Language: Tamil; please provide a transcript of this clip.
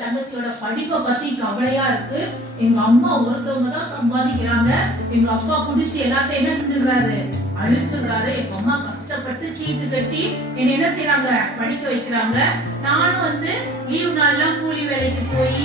தங்கச்சியோட படிப்பை பத்தி கவலையா இருக்கு. எங்க அம்மா ஒருத்தவங்க தான் சம்பாதிக்கிறாங்க. எங்க அப்பா குடிச்சு எல்லாத்தையும் என்ன செஞ்சிருக்காரு, அழிச்சிருக்காரு. எங்க அம்மா கஷ்டப்பட்டு சீட்டு கட்டி என்ன என்ன செய்யறாங்க, படிக்க வைக்கிறாங்க. நானும் லீவ் நாள்லாம் கூலி வேலைக்கு போய்